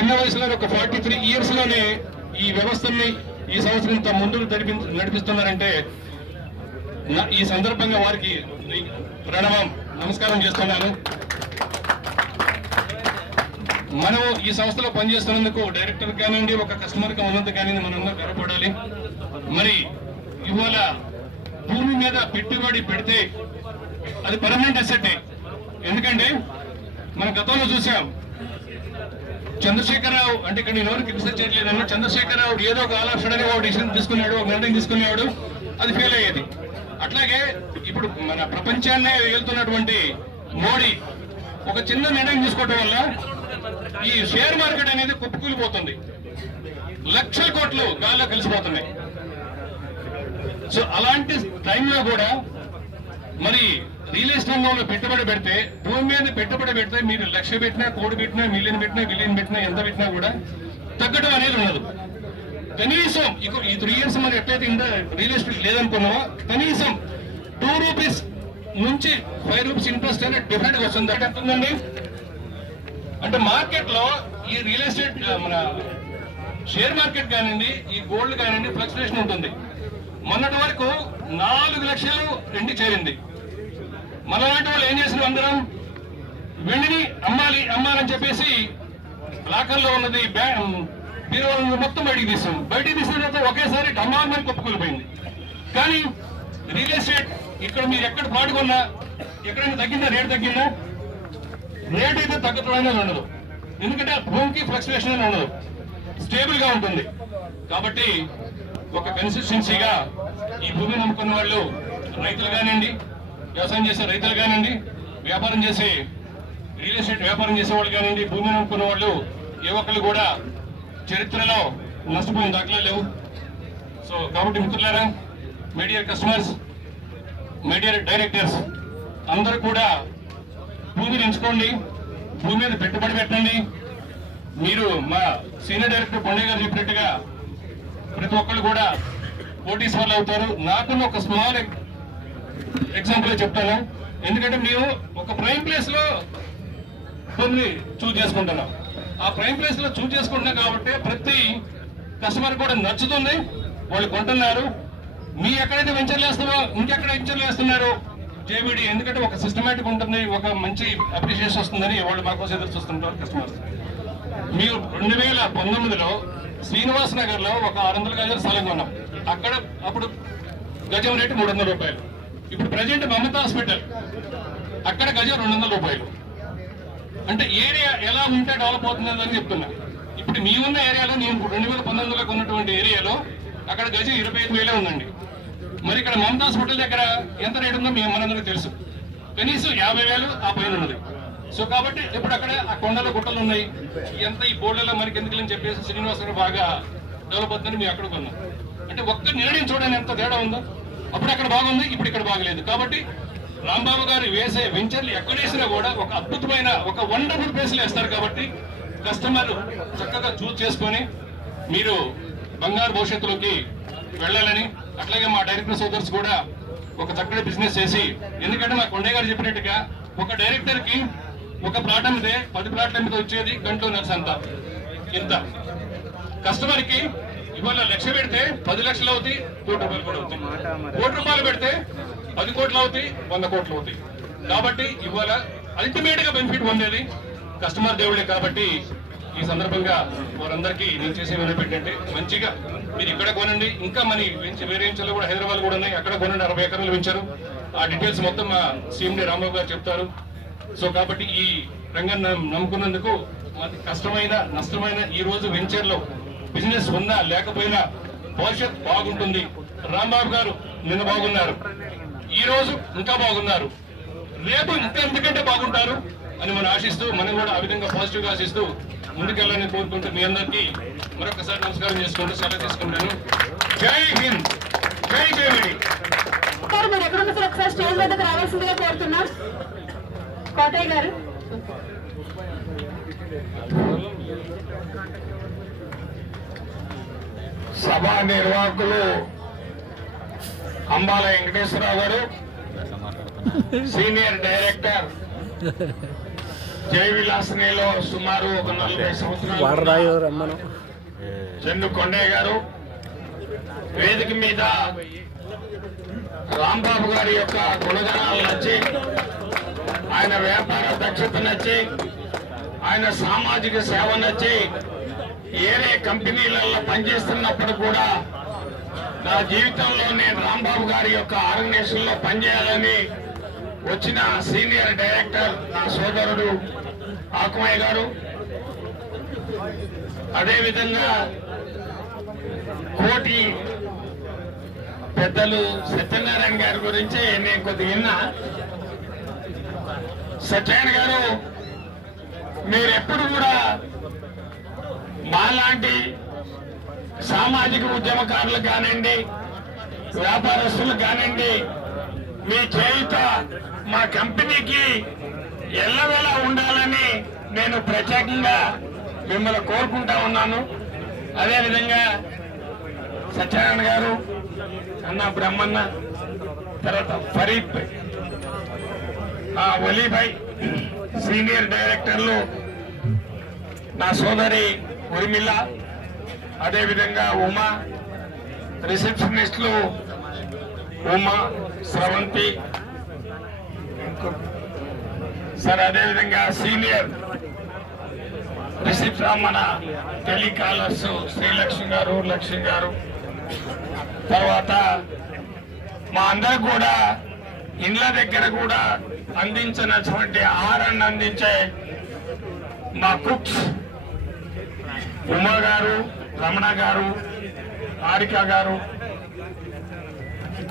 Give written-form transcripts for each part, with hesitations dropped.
చిన్న వయసులో ఒక 43 years లోనే ఈ వ్యవస్థని ఈ సంవత్సరం ఇంత ముందుకు నడిపిస్తున్నారంటే ఈ సందర్భంగా వారికి ప్రణామం నమస్కారం చేస్తున్నాను. మనం ఈ సంస్థలో పనిచేస్తున్నందుకు డైరెక్టర్ కానివ్వండి, ఒక కస్టమర్ గా ఉన్నందుకు కానివ్వండి మనందరూ గర్వపడాలి. మరి ఇవాళ భూమి మీద పెట్టుబడి పెడితే అది పర్మనెంట్ అసెట్టే. ఎందుకంటే మనం గతంలో చూసాం, చంద్రశేఖరరావు అంటే ఇక్కడ నేను ఎవరికి రీసెర్చ్ చేయట్లేదన్నా, చంద్రశేఖరరావు ఏదో ఒక ఆలోచనని ఒక డిసిషన్ తీసుకున్నాడు, ఒక నిర్ణయం తీసుకునేవాడు, అది ఫెయిల్ అయ్యేది. అట్లాగే ఇప్పుడు మన ప్రపంచాన్నే వెళ్తున్నటువంటి మోడీ ఒక చిన్న నిర్ణయం తీసుకోవడం వల్ల ఈ షేర్ మార్కెట్ అనేది కుప్పకూలిపోతుంది, లక్షల కోట్లు గాల్లో కలిసిపోతున్నాయి. సో అలాంటి టైంలో కూడా మరి రియల్ ఎస్టేట్ రంగంలో పెట్టుబడి పెడితే, భూమి మీద పెట్టుబడి పెడితే మీరు 1,00,000 పెట్టినా, కోటి పెట్టినా, మిలియన్ పెట్టినా, బిలియన్ పెట్టినా, ఎంత పెట్టినా కూడా తగ్గడం అనేది ఉండదు. కనీసం ఈ 3 years మనం ఎట్లయితే ఇంత రియల్ ఎస్టేట్ లేదనుకున్నామో కనీసం 2 rupees నుంచి 5 rupees ఇంట్రెస్ట్ అనేది డిఫరెంట్ వస్తుంది. అంటుందండి అంటే మార్కెట్ లో ఈ రియల్ ఎస్టేట్ మన షేర్ మార్కెట్ కానివ్వండి, ఈ గోల్డ్ కానివ్వండి ఫ్లక్చుయేషన్ ఉంటుంది. మొన్నటి వరకు 4 లక్షలు వెండి చేరింది. మనలాంటి వాళ్ళు ఏం చేసిన అందరం వెండిని అమ్మాలని చెప్పేసి లాకర్లో ఉన్నది బీరువాళ్ళ మొత్తం బయటికి తీసిన తర్వాత ఒకేసారి డమ్మాలని కుప్పకూలిపోయింది. కానీ రియల్ ఎస్టేట్ ఇక్కడ మీరు ఎక్కడ పాడుకున్నా, ఎక్కడైనా తగ్గిందా, రేటు తగ్గిందా? రేట్ అయితే తగ్గడం అనేది ఉండదు. ఎందుకంటే భూమికి ఫ్లక్చుయేషన్ అనేది ఉండదు, స్టేబుల్ గా ఉంటుంది. కాబట్టి ఒక కన్సిస్టెన్సీగా ఈ భూమి నమ్ముకున్న వాళ్ళు రైతులు కానివ్వండి, వ్యవసాయం చేసే రైతులు కానివ్వండి, వ్యాపారం చేసే రియల్ ఎస్టేట్ వ్యాపారం చేసే వాళ్ళు కానివ్వండి, భూమి నమ్ముకున్న వాళ్ళు ఏ ఒక్కళ్ళు కూడా చరిత్రలో నష్టపోయిన దాఖలా లేవు. సో కాబట్టి మిత్రులారా, my dear customers, my dear directors, అందరూ కూడా భూమిని ఎంచుకోండి, భూమి మీద పెట్టుబడి పెట్టండి. మీరు మా సీనియర్ డైరెక్టర్ పండుగ గారు చెప్పినట్టుగా ప్రతి ఒక్కళ్ళు కూడా కోటీశ్వర్లు అవుతారు. నాకున్న ఒక స్మాల్ ఎగ్జాంపుల్ చెప్తాను. ఎందుకంటే మేము ఒక ప్రైమ్ ప్లేస్ లో కొన్ని చూజ్ చేసుకుంటున్నాం. ఆ ప్రైమ్ ప్లేస్ లో చూజ్ చేసుకుంటున్నాం కాబట్టి ప్రతి కస్టమర్ కూడా నచ్చుతుంది, వాళ్ళు కొంటున్నారు. మీ ఎక్కడైతే వెంచర్లు వేస్తామో ఇంకెక్కడ వెంచర్లు వేస్తున్నారు జేబీడీ, ఎందుకంటే ఒక సిస్టమేటిక్ ఉంటుంది, ఒక మంచి అప్రిషియేషన్ వస్తుందని వాళ్ళు మాకోసం ఎదురు చూస్తుంటారు కస్టమర్స్. మీరు 2019లో శ్రీనివాస్ నగర్ లో ఒక 600 గజాల స్థలం కొన్నాం. అక్కడ అప్పుడు గజం రేటు 300 రూపాయలు. ఇప్పుడు ప్రజెంట్ మమతా హాస్పిటల్ అక్కడ గజం 200 రూపాయలు. అంటే ఏరియా ఎలా ఉంటే డెవలప్ అవుతుందని చెప్తున్నా. ఇప్పుడు మీ ఉన్న ఏరియాలో, నేను 2019లో కొన్నటువంటి ఏరియాలో అక్కడ గజం 25,000 ఉందండి. మరి ఇక్కడ మమతా హాస్పిటల్ దగ్గర ఎంత రేటు ఉందో మనందరికీ తెలుసు, కనీసం 50,000 ఆ పైన ఉన్నది. సో కాబట్టి ఇప్పుడు అక్కడ ఆ కొండలు గుట్టలు ఉన్నాయి, ఎంత ఈ బోర్డులలో మనకి ఎందుకులని చెప్పేసి శ్రీనివాస్ గారు బాగా డెవలప్ అవుతుందని మేము అక్కడ కొన్నాం. అంటే ఒక్క నిర్ణయం చూడండి ఎంత తేడా ఉందో. అప్పుడు అక్కడ బాగుంది, ఇప్పుడు ఇక్కడ బాగలేదు. కాబట్టి రాంబాబు గారు వేసే వెంచర్లు ఎక్కడేసినా కూడా ఒక అద్భుతమైన, ఒక వండర్ఫుల్ ప్లేస్లు వేస్తారు. కాబట్టి కస్టమర్ చక్కగా చూస్ చేసుకొని మీరు బంగారు భవిష్యత్తులోకి వెళ్ళాలని, అట్లాగే మా డైరెక్టర్ సోదర్స్ కూడా ఒక చక్కటి బిజినెస్ చేసి, ఎందుకంటే మా కొండయ్య గారు చెప్పినట్టుగా ఒక డైరెక్టర్ కి ఒక ప్లాట్ అమ్మితే 10 ప్లాట్ల మీద వచ్చేది గంటలో నర్స్ అంతా. ఇంత కస్టమర్ కి ఇవాళ 1,00,000 పెడితే 10 లక్షలు అవుతాయి, 1 కోటి రూపాయలు కూడా అవుతాయి. 1 కోటి రూపాయలు పెడితే 10 కోట్లు అవుతాయి, 100 కోట్లు అవుతాయి. కాబట్టి ఇవాళ అల్టిమేట్ గా బెనిఫిట్ పొందేది కస్టమర్ దేవుడే. కాబట్టి ఈ సందర్భంగా వారందరికీ నేను చేసే పెట్టండి, మంచిగా మీరు ఇక్కడ కొనండి. ఇంకా మన వేరే వెంచర్లు కూడా హైదరాబాద్ కూడా ఉన్నాయి, అక్కడ కొనండి. 60 ఎకరాలు పెంచారు. ఆ డీటెయిల్స్ మొత్తం మా సీఎండీ రాంబాబు గారు చెప్తారు. సో కాబట్టి ఈ రంగాన్ని నమ్ముకున్నందుకు కష్టమైన నష్టమైన ఈ రోజు వెంచర్ లో బిజినెస్ ఉన్నా లేకపోయినా భవిష్యత్ బాగుంటుంది. రాంబాబు గారు నిన్న బాగున్నారు, ఈ రోజు ఇంకా బాగున్నారు, రేపు ఇంకా ఎందుకంటే బాగుంటారు అని మనం ఆశిస్తూ, మనం కూడా ఆ విధంగా పాజిటివ్ గా ఆశిస్తూ ముందుకెళ్ళాలని కోరుకుంటూ మీ అందరికీ మరొకసారి నమస్కారం చేసుకుంటూ సెలవు తీసుకుంటాను. జై హింద్, జై జేవిడి. మీరు ఎక్కడున్న సార్ ఒకసారి స్టేజ్ వద్దకు రావాల్సిందిగా కోరుతున్నాం. కోటయ్య గారు. సభా నిర్వాహకులు అంబాల వెంకటేశ్వరరావు గారు, సీనియర్ డైరెక్టర్ జై విలాసనిలో సుమారు ఒక 40 సంవత్సరాలు రమ్మను చెన్ను కొండయ్య గారు వేదిక మీద రాంబాబు గారి యొక్క గుణగణాలు నచ్చి, ఆయన వ్యాపార దక్షత నచ్చి, ఆయన సామాజిక సేవ నచ్చి, ఏరే కంపెనీలలో పనిచేస్తున్నప్పుడు కూడా నా జీవితంలో నేను రాంబాబు గారి యొక్క ఆర్గనైజేషన్ లో పనిచేయాలని వచ్చిన సీనియర్ డైరెక్టర్ నా సోదరుడు ఆకుమయ్య గారు. అదేవిధంగా కోటి పెద్దలు సత్యనారాయణ గారి గురించి నేను కొద్దిగా విన్నా. సత్యనారాయణ గారు మీరెప్పుడు కూడా మాలాంటి సామాజిక ఉద్యమకారులు కానివ్వండి, వ్యాపారస్తులు కానివ్వండి, మీ చేయుత మా కంపెనీకి ఎల్లవేళ ఉండాలని నేను ప్రత్యేకంగా మిమ్మల్ని కోరుకుంటా ఉన్నాను. అదేవిధంగా సత్యనారాయణ గారు, అన్న బ్రహ్మన్న, తర్వాత ఫరీద్ భాయ్, వలీభాయ్, సీనియర్ డైరెక్టర్లు నా సోదరి ఉర్మిళ, అదేవిధంగా ఉమా, రిసెప్షనిస్టులు ఉమా, స్రవంతి సార్, అదేవిధంగా సీనియర్ రిసెప్షన్ మన టెలికాలర్స్ శ్రీలక్ష్మి గారు, లక్ష్మి గారు, తర్వాత మా అందరూ కూడా ఇండ్ల దగ్గర కూడా అందించినటువంటి ఆహారాన్ని అందించే మా కుక్స్ ఉమా గారు, రమణ గారు, హారిక గారు,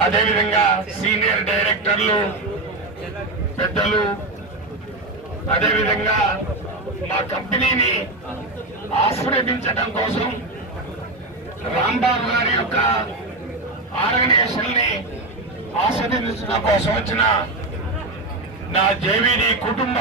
అదేవిధంగా సీనియర్ డైరెక్టర్లు పెద్దలు, అదేవిధంగా మా కంపెనీని ఆశీర్వదించడం కోసం రాంబాబు గారి యొక్క ఆర్గనైజేషన్ ని ఆస్వాదించడం కోసం వచ్చిన నా జేవీడి కుటుంబ